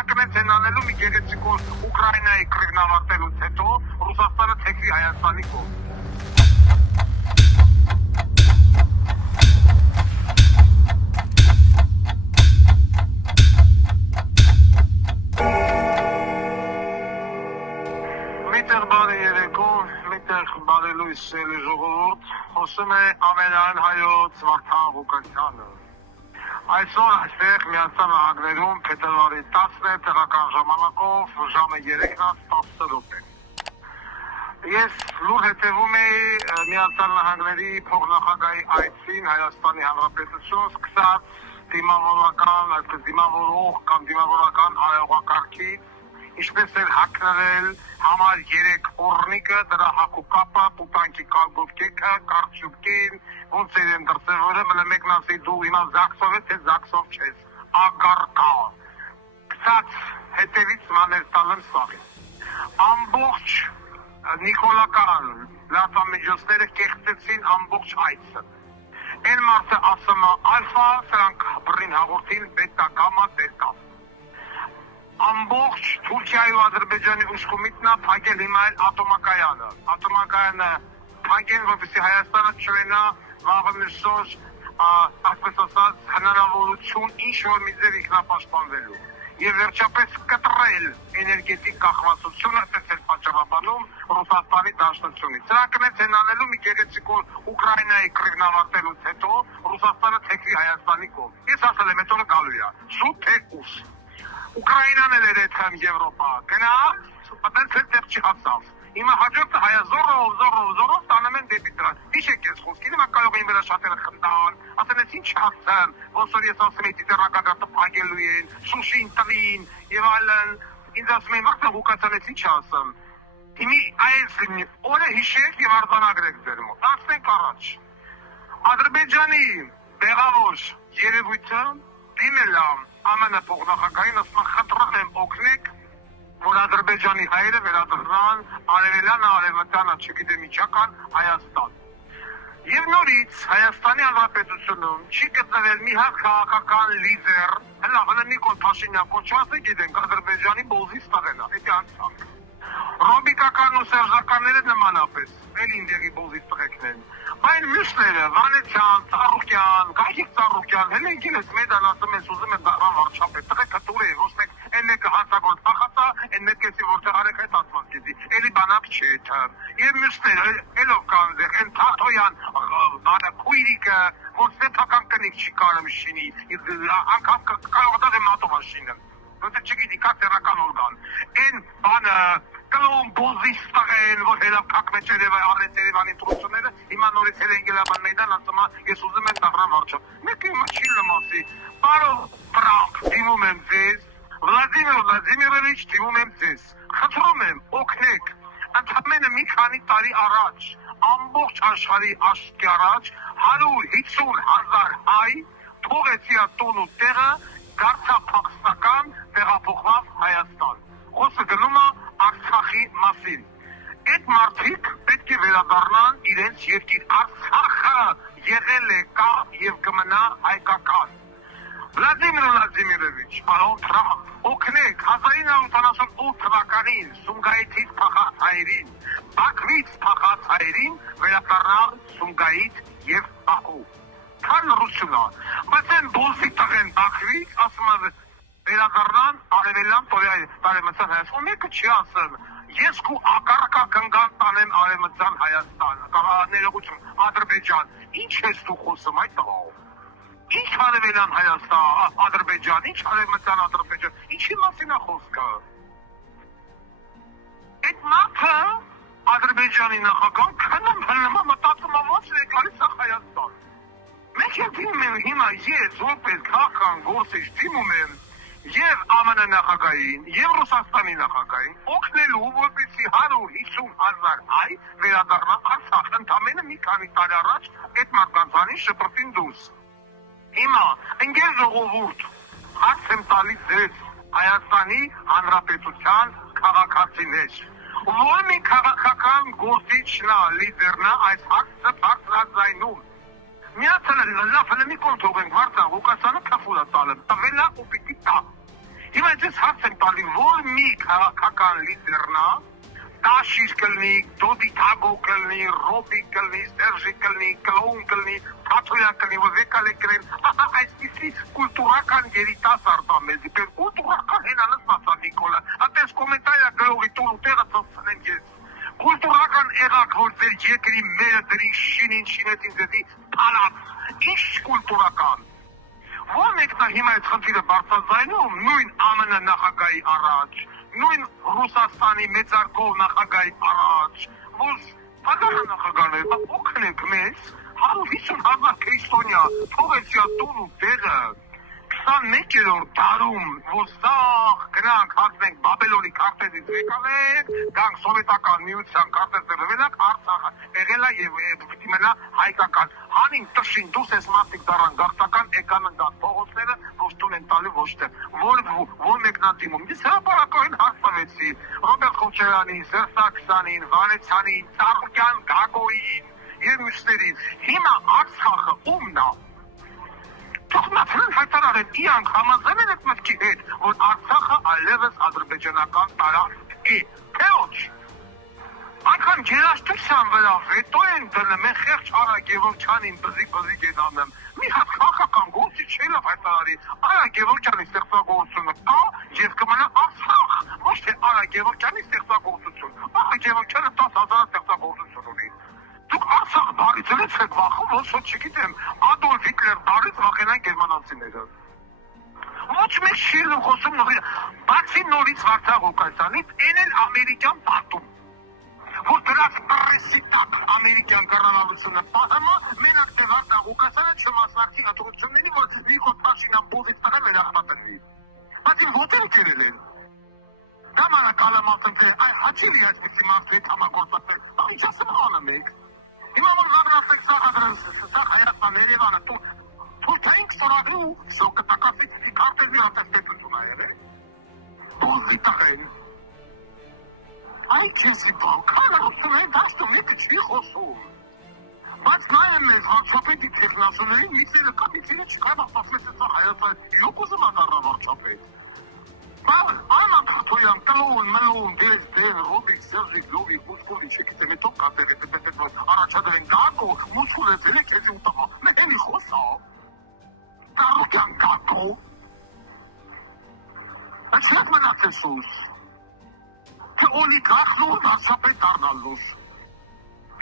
Սրանք են անելու մի գեղեցիկ Ուկրաինայի կռիվն ավարտելուց հետո Ռուսաստանը թեքվի Հայաստանի կողմ։ Միտեղ բարի երեկո, միտեղ բարի լույս սելի ժողովուրդ, խոսում է ամենայն հայոց Վարդան Ղուկասյանը։ Այսօր այստեղ Միացյալ Նահանգներում փետրվարի 10-ն է տեղական ժամանակով ժամը 3:10 րոպե։ Ես լուր հետևում էի Միացյալ Նահանգների փոխնախագահի այցին Հայաստանի Հանրապետություն սկսած դիմավորական, այսպես դիմավորող կամ դիմավորական արարողակարգից, ինչպես էր հագնել համար 3 օրնիկը, դրա հակուկապը, պուտանքի կալգովկեքը, կարճուկին, ոնց էր են դրսևորը, մնա մեկն ասի դու հիմա զաքսով ես, թե զաքսով չես, ագարկա, կսած հետևից մաներ տալեմ սաղին։ Ամբողջ նիկոլական լրատվամիջոցները կեղծեցին ամբողջ այցը։ Այն մարդը ասում է ալֆա, սրանք բռին հաղորդին բետա, գամա, դելտա։ Ամբողջ Թուրքիայի ու Ադրբեջանի ուշքումիտնա փակել հիմա էլ ատոմակայանը։ Ատոմակայանը փակեն, որպեսզի Հայաստանը չունենա վաղը այսպես ասած հնարավորություն ինչ-որ մի ձև ինքնապաշտպանվելու։ Եվ վերջապես կտրել էներգետիկ կախվածությունը, այդպես էլ պատճառաբանում Ռուսաստանի դաշնությունից։ Սրանք են անելու մի գեղեցիկ Ուկրաինայի կռիվն ավարտելուց հետո Ռուսաստանը թեքվի Հայաստանի կողմ։ Ես ասել եմ, հետո գալու է, շուտ թե ուշ։ Ուկրաինան էլ էր այդքան Եվրոպա, գնաց, այդպես էլ տեղ չհասավ։ Հիմա հաջորդը հայա զորով տանում են դեպի դրան։ Հիշեք ես խոսքին, հիմա կարող էին վրա շատերը խնդան, ասեն ես ինչ ասեմ, ոնց որ ես ասում եմ դիտերակագարտը փակելու են, Շուշին տվին եւ այլն, ինձ ասում են վաղ Ղուկասյանից ինչ ասեմ։ Հիմի այս օրը հիշեք եւ արձանագրեք ձեր մոտ։ Ասենք առաջ։ Ադրբեջանի բեղավոր երևույթը դիմել է ԱՄՆ փոխնախագահին, ասում խնդրում եմ օգնեք, որ Ադրբեջանի հայերը վերադառնան արևելյան արևմտյանը, չգիտեմ ինչական Հայաստան։ Եվ նորից Հայաստանի Հանրապետությունում չի գտնվել մի հատ քաղաքական լիդեր, հələ Նիկոլ Փաշինյան կոչված է, գիտենք Ադրբեջանի բոզից տղեն է, դա անցանք։ Ռոբիկական ու սերժականները նմանապես, էլ ինդեղի բոզից տղեկն են։ Այն մյուսները, Վանեցյան, Ծառուկյան, Գագիկ Ծառուկյան, հենց ինքնից մեդան ասում են, ուզում են դառնալ վարչապետ, տղեկը տուր է, ոչ մեկ այն մեկը հանցագործ փախածա, այն մեկը որտեղ արեք այդ ասված գիտի, էլի բանակ չէ թե։ Եվ մյուսները, ելով կան դեղ, այն Թաթոյան, Քույրիկը, որ սեփական կնիկ չի կարում շինի, անգամ կարող է մատով շինել։ Որտեղ չգիտի, կա տեղական օրգան։ Այն բանը կլոն բոզից տղեն, որ հելավ կակմեջ արեց Երևանի տրությունները, հիմա նորից հել են գելաբան մեյդան, ասում ես ուզում եմ դառնամ վարչապետ։ Մեկը հիմա չի լմասի, պարոն Տրամփ, դիմում եմ ձեզ, Վլադիմիր Վլադիմիրովիչ, դիմում եմ ձեզ, խնդրում եմ, օգնեք, ընդամենը մի քանի տարի առաջ, ամբողջ աշխարհի աշխարհի առաջ 150,000 հայ թողեցի տուն ու տեղը, դարձավ փախստական, տեղափոխվավ Հայաստան։ Խոսքը գնում է Արցախի մասին։ Այդ մարդիկ պետք է վերադառնան իրենց երկիր։ Արցախը եղել է, կա եւ կմնա հայկական։ Վլադիմիր Վլադիմիրովիչ, պարոն Տրամփ, օգնեք 1978 թվականին Սումգայիթից փախած հայերին, Բաքվից փախած հայերին վերադառնալ Սումգայիթ եւ Բաքու։ Քան ռուսունա, բայց այն բոզի տղեն Բաքվից ասում է վերադառնան արևելյան տարեմտյան Հայաստան, մեկը չի ասում, ես քու ակարկա կնգան տանեմ արևմտյան Հայաստան, ներողություն, Ադրբեջան, ինչ ես դու խոսում այդ տղաով, ինչ արևելյան Հայաստան, Ադրբեջան, ինչ արևմտյան Ադրբեջան, ինչի մասին է խոսքը, այդ մարդը Ադրբեջանի նախագահ քնում մտածում է ոնց է գալիս Հայաստան, մենք դիմում եմ հիմա ես որպես քաղաքական գործիչ դիմում եմ եւ ԱՄՆ նախագահին եւ Ռուսաստանի նախագահին օգնելու որպեսզի 150,000 հայ վերադառնա Արցախ, ընդամենը մի քանի տարի առաջ այդ մարդկանցանի շփրտին դուրս։ Հիմա ընկեր ժողովուրդ, հարց եմ տալիս ձեզ Հայաստանի Հանրապետության քաղաքացիներ, որ մի քաղաքական գործիչն է, լիդերն է այս հարցը բարձրաձայնում։ Միացել լավ մի կոն թողենք Վարդան Ղուկասյանը քֆուլա տալը, տվելա ու պիտի տա։ Հիմա ես հարց եմ տալի, որ մի քաղաքական լիդերնա Տաշիր կլնի, Դոդի Թագո կլնի, Ռոբի կլնի, Սերժի կլնի, Կլոուն կլնի, Թաթոյան կլնի, որ եկալ է կրեն, այսպիսի կուլտուրական երիտասարդ մեզի, կուլտուրական հենանս մասա Նիկոլը, atես կոմենտարիա գրողի տուն ու տեղը ծծնեմ ես, կուլտուրական եղակ, որ ձեր երկրի մերը դրի շինին շինեցին ձեզի պալած, ինչ կուլտուրական, որ մեկնա հիմա այդ խնդիրը բարձրացնում, նույն ԱՄՆ նախագահի առաջ, նույն Ռուսաստանի մեծարգով նախագահի առաջ, որ պագարը նախագահներ, օգնենք մեզ, 150,000 քրիստոնյա, թողեցյա տուն ու տեղը, 21-րդ դարում, որ սաղ գնանք հասնենք Բաբելոնի քարտեզից եկալենք, գանք սովետական միության քարտեզը ռվելակ, Արցախը եղել է և պիտի մնա հայկական, հանին տշին դուս ես մարդիկ դարան գաղթական եկան ընկան փողոցները, ոչ տուն են տալի ոչ թե, որ մեկնատիմում, ես հրապարակային հարցավեցի, Ռոբերտ Խոչարյանին, Սերժ Սարգսյանին, Վանեցյանին, Ծառուկյան, Գագոյին և մյուսներին, հիմա Արցախը ումն է, Թողնացրեն հայտարարեն իրանք համաձայն են մտքի հետ, որ Արցախը այլևս ադրբեջանական տարածք է, թե ոչ։ Անկան գերաշտության վրա վետո են դնում, են խեղճ Արա Գևորգյանին բզիկ են անում, մի հատ քաղաքական գործի չելավ հայտարարի, Արա Գևորգյանի ստեղծագործությունը կա և կմնա Արցախ, ոչ թե Արա Գևորգյանի ստեղծագործություն, Արա Գևորգյանը 10,000 ստեղծագործություն ունի։ Դուք Արցախ բարից էլ եք վախում, ոչ որ չգիտեմ, Ադոլֆ Հիտլեր բարից վախենան գերմանացիները։ Ոչ մեկ շիրն ու խոսում նորից, բացի նորից Վարդան Ղուկասյանից, են էլ ամերիկյան պատում, որ դրած պրեսի տակ ամերիկյան կառավարությունը պատամա, մենակ թե Վարդան Ղուկասյանը չմասնակցի հատուությունների, որ Նիկոլ Փաշինյան բուզից տղա վերախտատների։ Բայց ոչ են կերել են։ Դա մանակալամասն թե հաչիլի այսպիսի մարդու հետ համագործակցել, ինչ ասում անում եք։ Հիմա որ զագրասեք սաղ Հայաստան Երևանը, թույթայինք սորագրու, սո կտակասիք կարտեզի ատեստետություն այր է, բոզի տղեն, այ կեսի բալ, կալարություն են դաստում եկը չի խոսում, բայց նայեմ ես վարչապետի տեխնասուներին, միցերը կա, միցերը չկա, բաստասմես է Հայաստան, յոք ուզում ադարնա վարչապետ, Անակ Թաթոյան, Կլոուն, Մլոուն, Դեր, Ռոբիկ, Սերժիկ, Լովիկ, Մուսկովի, չգիտեմ, հետո կատեր է, առաջադրեն գակո, մուսկուլ է ձել է կեզի ուտաղա, մեկ էլի խոսա, Ծառուկյան գակո, այս հետ մնացես ուս, թե օլիգարխն ու վարչապետ դառնալուս,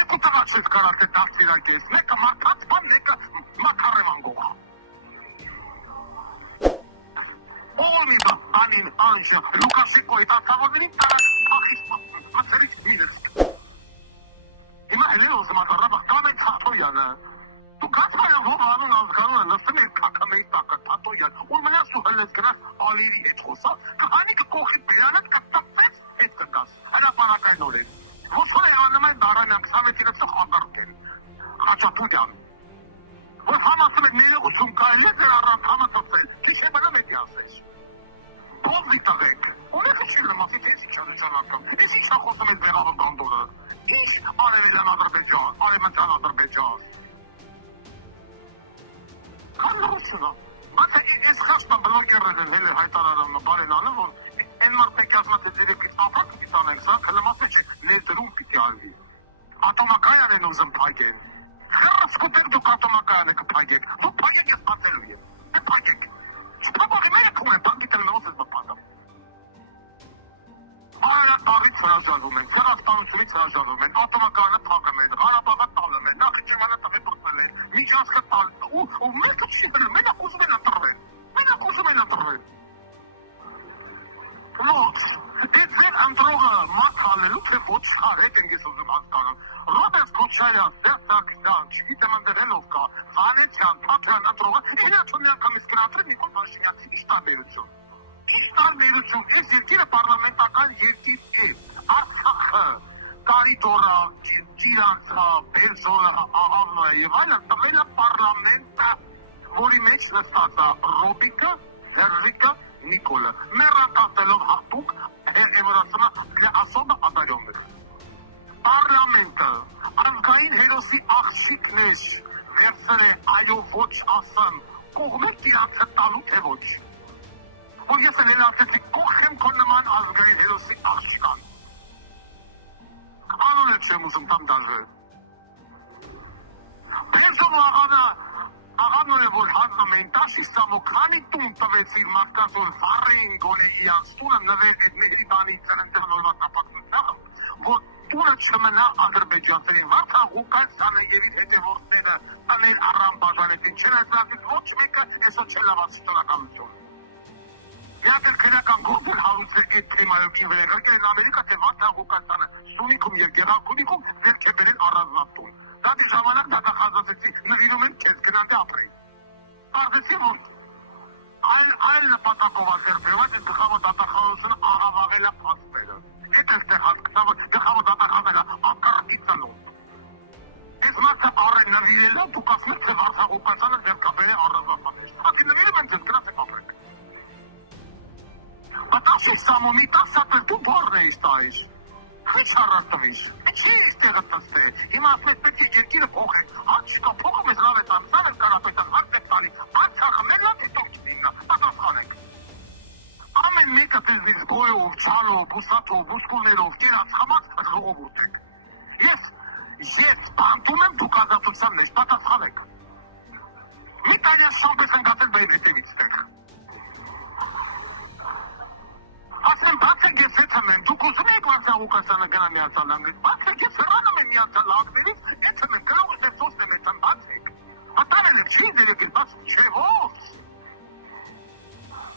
երկու տղաց ես կարակ է դարձիրակես, մեկը մարդած բան, մեկը մակարևան գողա, Όλοι πάνε άνσια, Λουκασίκο ήταν σαββατινή ταραχάχισμα, μαθαίρις μήνες. Είμαι ελέος μακαράβα, κάμε Τաթոյանը. Դու կացար եմ որ անուն ազգանունը նստում էր կակամեի տակը Թաթոյան, որ մնաց ու հլես գնաց ալիրի հետ խոսա, կհանի կկողի բերանդ կտապվեց հետ կգաս, հրապանակային օրեն. Ոչ որ է անում են դարանյան 26-ը ծխ անդարդեն, Խաչատուրյան, որ համասում է ներողություն կայլ է ձեր առանց համատոցել, քիչ է բնամ էդի ասես. Բոզի տղեք, ունեք չի լմասի տես իչ անության ատում, ես իչ խոսում ես բեղավը գանդորը, ինչ արևելյան Ադրբեջան, արևմտյան Ադրբեջան, Կանրությունը, բայց ես խաշտա բլոգերները հել է հայտարարանը բարենանը, որ են մարդեք ասմատ է ձերեքից ապակ պիտի տանենք, սա կլմասը չէ, ներդրում պիտի արվի, ատոմակայան են ուզում պայգեն, խրս կուտեք դուք ատոմակայանը կպայգեք, դուք պայգեք ես պատելու եմ, դուք պայգեք, սպապակի մերը կում է, պանգիտել նոս ես բպատամ, Արարատ բարից հրաժարվում են, սրաստանությունից հրաժարվում են, ատոմակայանը թաղում են, Ղարաբաղը տալում են, Նախիջևանը տղեպրծել են, Միջանցքը տալ, ու մեկը չի հրում, մենակ ուզում են ատրվեն, Լոց, այդ ձեր ընտրողը մատ հալելու, թե ոչ հարեք են ես ուզում հասկանում, Ռոբերտ Քոչարյան, Սերժ Սարգսյան, չգիտեմ ընդրելով կա, Վանեցյան, Թաթոյան ընտրողը, իրացում միանգամ իսկ գնացրել Նիկոլ Փաշինյան, ինչ տարբերություն, այս երկիրը պարլամենտական երկիր է, Արցախը, Կարիդորը, Տիրանցը, Բերձորը, Աղավնը և այլն տվել է պարլամենտը, որի մեջ նստած է Ռոբիկը, Սերժիկը, Նիկոլը, մեռատատելով հատուկ հեղևորացումը для особо одаренных. Պարլամենտը, ազգային հերոսի աղջիկն էր, վերցր է այո ոչ ասեմ, կողմեք իրանցը տալու թե ոչ. Որ ես էլ Ղուկասյանի իրանց տունը նվեր այդ մեհրի բանի ծննդյան օրվա տապակնուտա, որ տունը չմնա ադրբեջանցերին, վարդա Ղուկասյանը եւ իր հետևորդները անել առան բաժանեցին, չեն այսլատից ոչ մեկը այսօր չլավացի տնականություն։ Իհարկե քրական գործել հարուցել այդ թեմայով ինչ վրա եկել են Ամերիկա, թե վարդա Ղուկասյանը Սյունիքում եւ Գեղարքունիքում ձեռք է բերել առանձնատուն։ Դա դի ժամանակ դատախազացեցի, նվիրում են քեզ գնանք ապրի։ Պարզեցի, որ այլ նպատակով ազերբայջան այդ գլխավոր դատախազությունը աղավաղելա փաստերը։ Այդ էլ հասկացավ, գլխավոր դատախազելա ակարակի ծնող։ Այս մարդը առել նվիրելա, դու կասում ես, թե վարդա Ղուկասյանը ձեռք է բերել առանձնատուն։ Ակի նվիրում են ձեզ գնացեք ապրեք։ Պատասխան Սամոնի տասապել դու բորն էիս տայիս։ Քիչ առաստվիս, չի ստեղը տստե, հիմա ասմես պետք է երկիրը փոխել, չկա փոխը մեզ լավ է տանցան էլ կարապետան, հարց է տալի, արցախը մեր լավ է տող չդիննա, պատասխանենք։ Ամեն մեկը տեզնից բոյով, ծալով, բուսատով, բուսկուներով, կերած խամած ժողովուրդ եք։ Ես բանտում եմ դուք ազատության մեջ, պատասխանեք։ Մի տայնյան շամպես են գացել բայր հետևից տեղ։ Ասեմ, բացեք ես հետëm եմ, դուք ուզում եք վարդա Ղուկասյանը գնա միացալ անգր, բացեք ես հրանում եմ միացալ անգներից, հետëm եմ, գրող ես սոստ եմ հետëm, բացեք։ Հատարել եք, չի ձեր եկել, բաց չէ ո՞վ։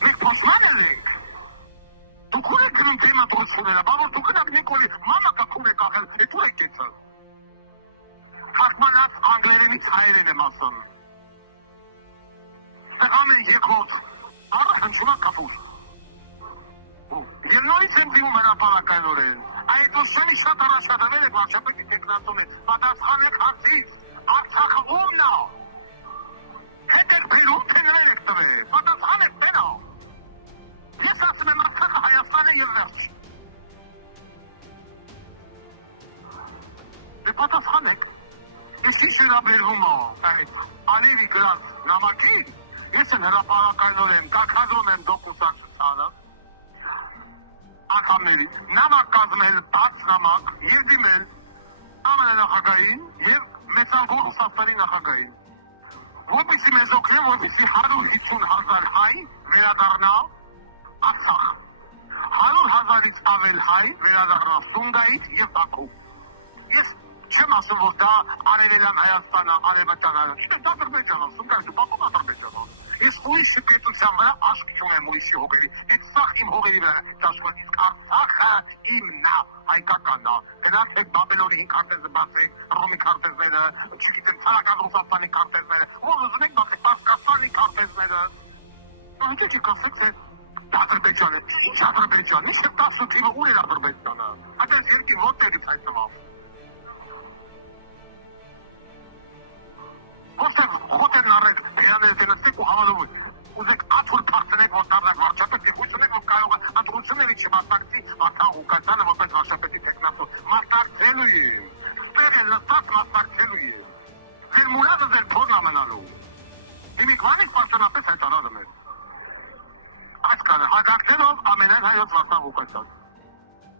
Մեկ պոշման էլ եք։ Դուք ուր եք գնում թեմա դրությունները, բավոր դուք գնակ Նիկոլի, մամակա քուն եք աղել, էդ ուր եք կեցալ։ Թարգմանած անգլերենից հայերեն եմ ասում։ Տղամ են եկոտ, առը հնչումա կապուր։ Եվ նորից եմ դիմում հրապարակայնորեն, այդ ուսյանի շատ առաջադվել եք վարչապետի տեքնացում է, պատասխանեք հարցից, Արցախը ումն է, հետ եք բերում, թե նվեր եք տվել, պատասխանեք բեն է, ես ասում եմ Արցախը Հայաստան է և վերջ, դե պատասխանեք, ես ինչ հրաբերվում է, ալիվի գրած նամակին, ես եմ հրապարակայնորեն, կակադրում եմ դոկուսացուցանը, ակամների, նամակ կազմել, բաց նամակ, երդիմել ամենանախագային և մեծալգոր Ռուսաստանի նախագային։ Որպեսի մեզ օգնեն, որպեսի 150,000 հայ վերադառնա Արցախ, 100,000-ից ավել հայ վերադառնա Սումգայից և Բաքու։ Ես չեմ ասում, որ դա արևելյան Հայաստանը, արևմտյան, դա Ադրբեջանը, Սումգայից ու Բաքուն Ադրբեջանը։ Ես ուրիշի պետության վրա աշկ չունեմ ուրիշի հողերի, այդ սաղ իմ հողերի վրա ճաշկոտ, իսկ Արցախը իմն է, հայկականն է, դրանց հետ Բաբելոնի հին քարտեզը բացեք, Ռոմի քարտեզները, չգիտեմ, ցարական Ռուսաստանի քարտեզները, ով ուզում եք բացեք, Պարսկաստանի քարտեզները, անկեք եք ասեք, թե Ադրբեջանը, ինչ Ադրբեջանը, ինչ եմ 10 թիվը ուր էր Ադրբեջանը, այդպես երկի ոտերից այդ տվավ։ Ոստեղ հոտերն առեք, հերաներ դենստեք ու համալով ուզեք աթուր պարծնեք, որ դարնակ վարչապետ և հույսունեք, որ կարող է ատրությունների չմաստակցի Վարդա Ղուկասյանը որպես վարչապետի տեխնատու։ Մաստակցելու եմ, ստեղ է լստած մաստակցելու եմ, ձեր մուրադը ձեր փորն ամենալու։ Հիմիկվանից պարծնապես հայտարարում եմ։ Այս կանը հագակնելով ամենայն հայոց Վարդա Ղուկասյան։